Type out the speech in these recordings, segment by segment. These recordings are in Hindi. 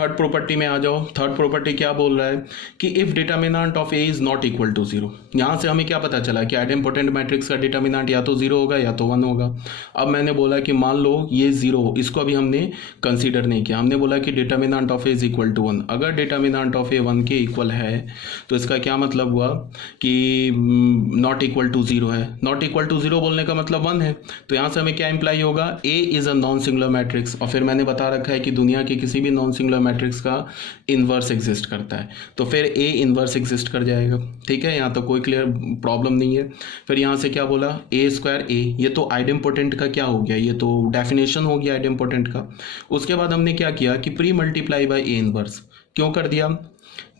थर्ड प्रॉपर्टी में आ जाओ। थर्ड प्रॉपर्टी क्या बोल रहा है कि if determinant of A is not equal to zero. यहाँ से हमें क्या पता चला कि आइडेम्पोटेंट मैट्रिक्स का डिटर्मिनेंट या तो जीरो होगा या तो वन होगा। अब मैंने बोला कि मान लो ये जीरो, इसको अभी हमने कंसीडर नहीं किया, हमने बोला कि determinant of A is equal to one. अगर डिटर्मिनेंट ऑफ ए वन के इक्वल है तो इसका क्या मतलब हुआ कि नॉट इक्वल टू जीरो है। नॉट इक्वल टू जीरो बोलने का मतलब वन है, तो यहाँ से हमें क्या इंप्लाई होगा, A is a non singular matrix. और फिर मैंने बता रखा है कि दुनिया के किसी भी नॉन सिंगुलर मैट्रिक्स का इन्वर्स एग्जिस्ट करता है, तो फिर ए इन्वर्स एग्जिस्ट कर जाएगा। ठीक है, यहाँ तो कोई क्लियर प्रॉब्लम नहीं है। फिर यहाँ से क्या बोला, ए स्क्वायर ए, ये तो आइडेम्पोटेंट का क्या हो गया, ये तो डेफिनेशन हो गया आइडेम्पोटेंट का। उसके बाद हमने क्या किया कि pre multiply by A inverse. क्यों कर दिया,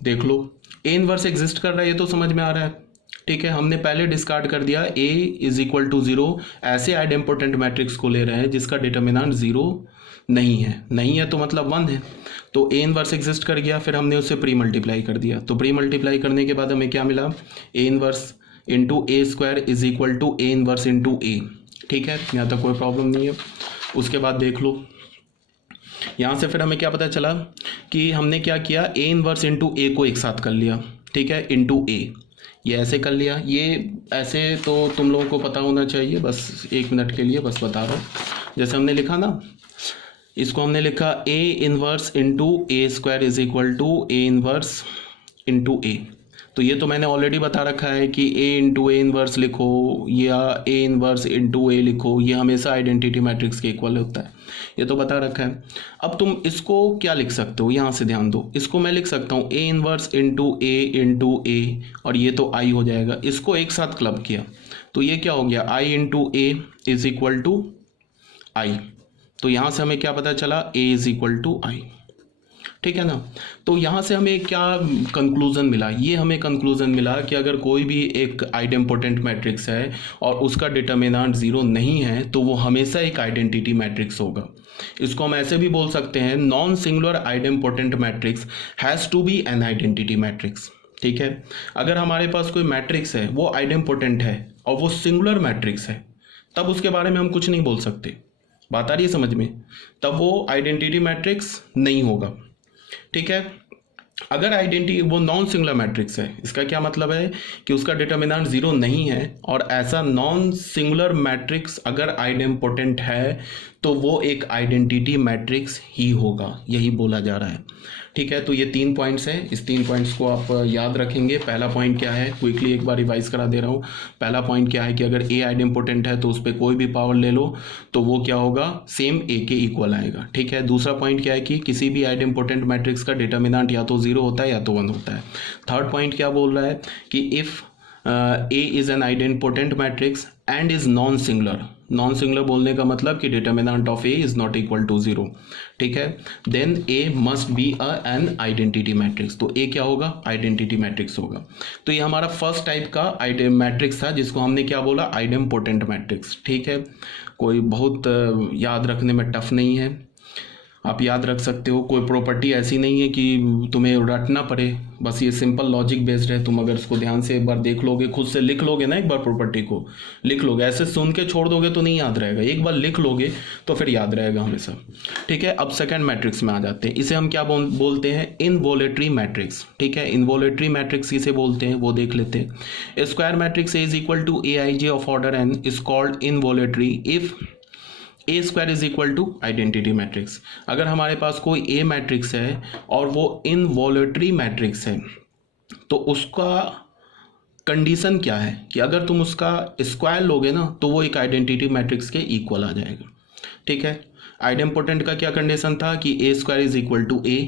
देख लो, ए इन्वर्स एग्जिस्ट कर रहा है, ये तो समझ में आ रहा है। ठीक है, हमने पहले डिस्कार्ड कर दिया ए इज इक्वल टू जीरो, ऐसे आइडेम्पोटेंट मैट्रिक्स को ले रहे हैं जिसका डिटर्मिनेंट जीरो नहीं है। नहीं है तो मतलब वन है, तो ए इनवर्स एग्जिस्ट कर गया। फिर हमने उससे प्री मल्टीप्लाई कर दिया, तो प्री मल्टीप्लाई करने के बाद हमें क्या मिला, A inverse into A square is equal to A inverse into A. ठीक है, यहाँ तक कोई प्रॉब्लम नहीं है। उसके बाद देख लो, यहाँ से फिर हमें क्या पता चला कि हमने क्या किया, ए इनवर्स इंटू ए को एक साथ कर लिया। ठीक है, इंटू ए, ये ऐसे कर लिया। ये ऐसे तो तुम लोगों को पता होना चाहिए, बस एक मिनट के लिए बस बता रहा हूँ। जैसे हमने लिखा ना, इसको हमने लिखा A inverse into A square is equal to A inverse into A. तो ये तो मैंने ऑलरेडी बता रखा है कि ए इंटू ए इनवर्स लिखो या ए इनवर्स इंटू ए लिखो, ये हमेशा आइडेंटिटी मैट्रिक्स के इक्वल होता है, ये तो बता रखा है। अब तुम इसको क्या लिख सकते हो, यहाँ से ध्यान दो, इसको मैं लिख सकता हूँ ए इनवर्स इंटू ए, और ये तो आई हो जाएगा। इसको एक साथ क्लब किया तो ये क्या हो गया, I into A is equal to I. तो यहाँ से हमें क्या पता चला, A is equal to I. ठीक है ना, तो यहाँ से हमें क्या कंक्लूजन मिला, ये हमें कंक्लूजन मिला कि अगर कोई भी एक आइडेम्पोटेंट मैट्रिक्स है और उसका डिटर्मिनेंट जीरो नहीं है तो वो हमेशा एक आइडेंटिटी मैट्रिक्स होगा। इसको हम ऐसे भी बोल सकते हैं, non singular idempotent matrix has to be an identity matrix. ठीक है, अगर हमारे पास कोई मैट्रिक्स है वो आइडेम्पोटेंट है और वो सिंगुलर मैट्रिक्स है, तब उसके बारे में हम कुछ नहीं बोल सकते। बात आ रही है समझ में, तब वो आइडेंटिटी मैट्रिक्स नहीं होगा। ठीक है, अगर आइडेंटिटी वो नॉन सिंगुलर मैट्रिक्स है, इसका क्या मतलब है कि उसका डिटर्मिनेंट जीरो नहीं है, और ऐसा नॉन सिंगुलर मैट्रिक्स अगर आइडेम्पोटेंट है तो वो एक आइडेंटिटी मैट्रिक्स ही होगा, यही बोला जा रहा है। ठीक है, तो ये 3 पॉइंट्स हैं, इस 3 पॉइंट्स को आप याद रखेंगे। पहला पॉइंट क्या है, क्विकली एक बार रिवाइज करा दे रहा हूँ। पहला पॉइंट क्या है कि अगर ए आइडेम्पोटेंट है तो उस पर कोई भी पावर ले लो तो वो क्या होगा, सेम ए के इक्वल आएगा। ठीक है, दूसरा पॉइंट क्या है कि किसी भी आइडेम्पोटेंट मैट्रिक्स का डिटर्मिनेंट या तो जीरो होता है या तो वन होता है। थर्ड पॉइंट क्या बोल रहा है कि if A is an idempotent matrix and is non singular. Non singular बोलने का मतलब कि determinant of A is not equal to zero. ठीक है, then A must be an identity matrix. तो ए क्या होगा, आइडेंटिटी मैट्रिक्स होगा। तो ये हमारा फर्स्ट टाइप का मैट्रिक्स था जिसको हमने क्या बोला, आइडेम्पोटेंट मैट्रिक्स। ठीक है, कोई बहुत याद रखने में टफ नहीं है, आप याद रख सकते हो। कोई प्रॉपर्टी ऐसी नहीं है कि तुम्हें रटना पड़े, बस ये सिंपल लॉजिक बेस्ड है। तुम अगर इसको ध्यान से एक बार देख लोगे, खुद से लिख लोगे ना, एक बार प्रॉपर्टी को लिख लोगे, ऐसे सुन के छोड़ दोगे तो नहीं याद रहेगा, एक बार लिख लोगे तो फिर याद रहेगा हमेशा। ठीक है, अब सेकंड मैट्रिक्स में आ जाते हैं। इसे हम क्या बोलते हैं, इनवॉलेटरी मैट्रिक्स। ठीक है, इनवॉलेटरी मैट्रिक्स किसे बोलते हैं वो देख लेते हैं। Square matrix A is equal to A I J of order N is called involutory if A square is equal to identity matrix. अगर हमारे पास कोई ए मैट्रिक्स है और वो इनवॉलेटरी मैट्रिक्स है तो उसका कंडीशन क्या है कि अगर तुम उसका स्क्वायर लोगे ना तो वो एक आइडेंटिटी मैट्रिक्स के इक्वल आ जाएगा। ठीक है, आइडेम्पोटेंट का क्या कंडीशन था कि A square is equal to A.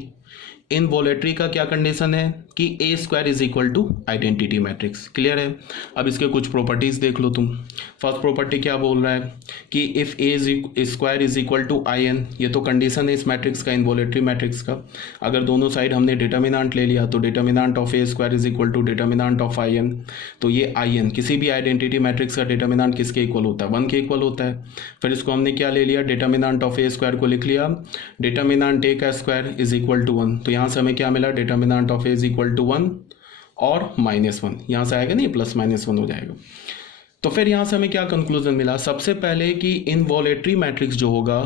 Involutory का क्या कंडीशन है कि A square is equal to identity matrix. Clear है, अब इसके कुछ प्रॉपर्टीज देख लो तुम। फर्स्ट प्रॉपर्टी क्या बोल रहा है कि if A square is equal to I n, ये तो कंडीशन है इस मैट्रिक्स का, इनवॉलेटरी मैट्रिक्स का। अगर दोनों साइड हमने डिटर्मिनेंट ले लिया तो determinant of A square is equal to determinant of I n, तो ये आई एन किसी भी आइडेंटिटी मैट्रिक्स का डिटर्मिनेंट किसके इक्वल होता है, वन के इक्वल होता है। फिर इसको हमने क्या ले लिया, डिटर्मिनेंट ऑफ ए स्क्वायर को लिख लिया, डिटर्मिनेंट ए का square is equal to one. तो यहाँ से हमें क्या मिला, determinant of A is equal to one और -1, यहाँ से आएगा नहीं, +-1 हो जाएगा। तो फिर यहाँ से हमें क्या कंक्लूजन मिला, सबसे पहले कि इनवॉलेटरी मैट्रिक्स जो होगा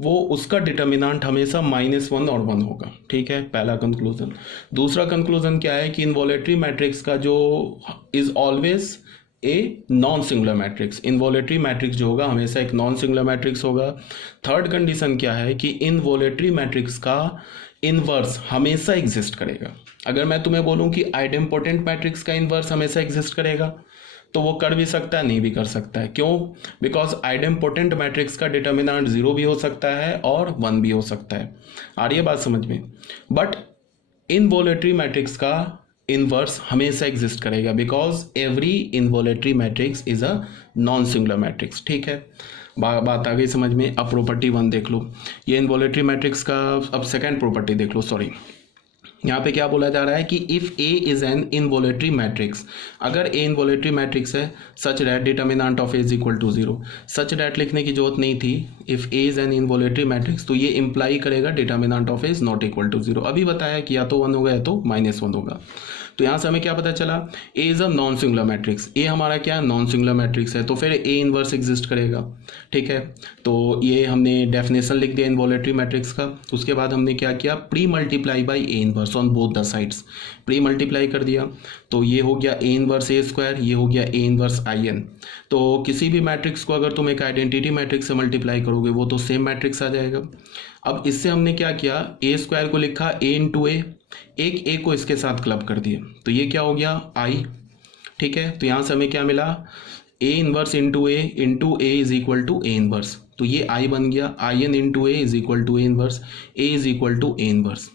वो उसका डिटर्मिनेंट हमेशा -1 और 1 होगा। ठीक है, पहला कंक्लूजन। दूसरा कंक्लूजन क्या है कि इनवॉलेटरी मैट्रिक्स का जो is always a non singular matrix, involutory matrix जो होगा हमेशा एक नॉन सिंगुलर मैट्रिक्स होगा। थर्ड कंडीशन क्या है कि इनवॉलेटरी मैट्रिक्स का इनवर्स हमेशा एग्जिस्ट करेगा। अगर मैं तुम्हें बोलूं कि आइडेम्पोटेंट मैट्रिक्स का इनवर्स हमेशा एग्जिस्ट करेगा, तो वो कर भी सकता है, नहीं भी कर सकता है। क्यों? बिकॉज आइडेम्पोटेंट मैट्रिक्स का डिटर्मिनेंट 0 भी हो सकता है और 1 भी हो सकता है। आ रही है बात समझ में? बट इनवॉलेटरी मैट्रिक्स का इनवर्स हमेशा एग्जिस्ट करेगा because every involutory matrix is a non singular matrix. ठीक है, बात आ गई समझ में। अब प्रॉपर्टी 1 देख लो, ये इनवॉलेटरी मैट्रिक्स का अब सेकेंड प्रॉपर्टी देख लो। सॉरी, यहाँ पे क्या बोला जा रहा है कि if A is an involutory matrix, अगर ए इनवॉलेटरी मैट्रिक्स है such that determinant of A is equal to 0। Such that लिखने की जरूरत नहीं थी। If A is an involutory matrix तो ये इंप्लाई करेगा determinant of A is not equal to 0। अभी बताया कि या तो 1 होगा या तो -1 होगा। तो यहाँ से हमें क्या पता चला, A is a non singular matrix. A हमारा क्या है? नॉन सिंगुलर मैट्रिक्स है, तो फिर ए इनवर्स एग्जिस्ट करेगा। ठीक है, तो ये हमने डेफिनेशन लिख दिया इनवॉलेटरी मैट्रिक्स का। उसके बाद हमने क्या किया, pre multiply by A inverse on both the sides. Pre multiply कर दिया तो ये हो गया ए इनवर्स ए स्क्वायर, ये हो गया ए इनवर्स आई एन। तो किसी भी मैट्रिक्स को अगर तुम एक आइडेंटिटी मैट्रिक्स से मल्टीप्लाई करोगे वो तो सेम मैट्रिक्स आ जाएगा। अब इससे हमने क्या किया, ए स्क्वायर को लिखा ए इंटू ए, एक ए को इसके साथ क्लब कर दिए, तो ये क्या हो गया, आई। ठीक है, तो यहाँ से हमें क्या मिला, A inverse into A is equal to A inverse, तो ये आई बन गया। I n into A is equal to A inverse, A is equal to A inverse.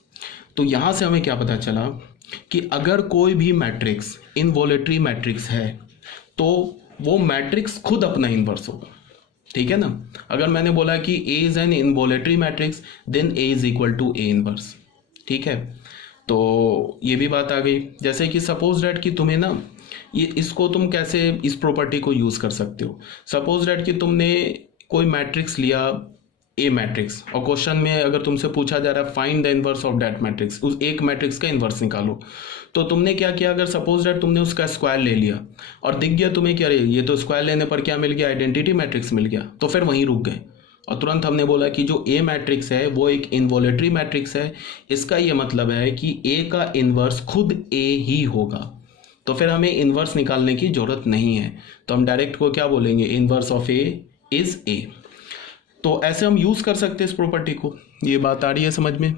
तो यहाँ से हमें क्या पता चला कि अगर कोई भी मैट्रिक्स इनवॉलेटरी मैट्रिक्स है तो वो मैट्रिक्स खुद अपना इनवर्स होगा। ठीक है ना, अगर मैंने बोला कि A is an involutory matrix then A is equal to A inverse. ठीक है, तो ये भी बात आ गई। जैसे कि सपोज डैट कि तुम्हें ना ये इसको तुम कैसे इस प्रॉपर्टी को यूज़ कर सकते हो। सपोज डैट कि तुमने कोई मैट्रिक्स लिया ए मैट्रिक्स, और क्वेश्चन में अगर तुमसे पूछा जा रहा है find the inverse of that matrix, उस एक मैट्रिक्स का इनवर्स निकालो, तो तुमने क्या किया, अगर सपोज दैट तुमने उसका स्क्वायर ले लिया और दिख गया तुम्हें क्या, ये तो स्क्वायर लेने पर क्या मिल गया, आइडेंटिटी मैट्रिक्स मिल गया, तो फिर वहीं रुक गए और तुरंत हमने बोला कि जो ए मैट्रिक्स है वो एक इनवॉलेटरी मैट्रिक्स है। इसका ये मतलब है कि ए का इनवर्स खुद ए ही होगा, तो फिर हमें इनवर्स निकालने की जरूरत नहीं है। तो हम डायरेक्ट को क्या बोलेंगे, inverse of A is a. तो ऐसे हम यूज़ कर सकते हैं इस प्रॉपर्टी को। ये बात आ रही है समझ में?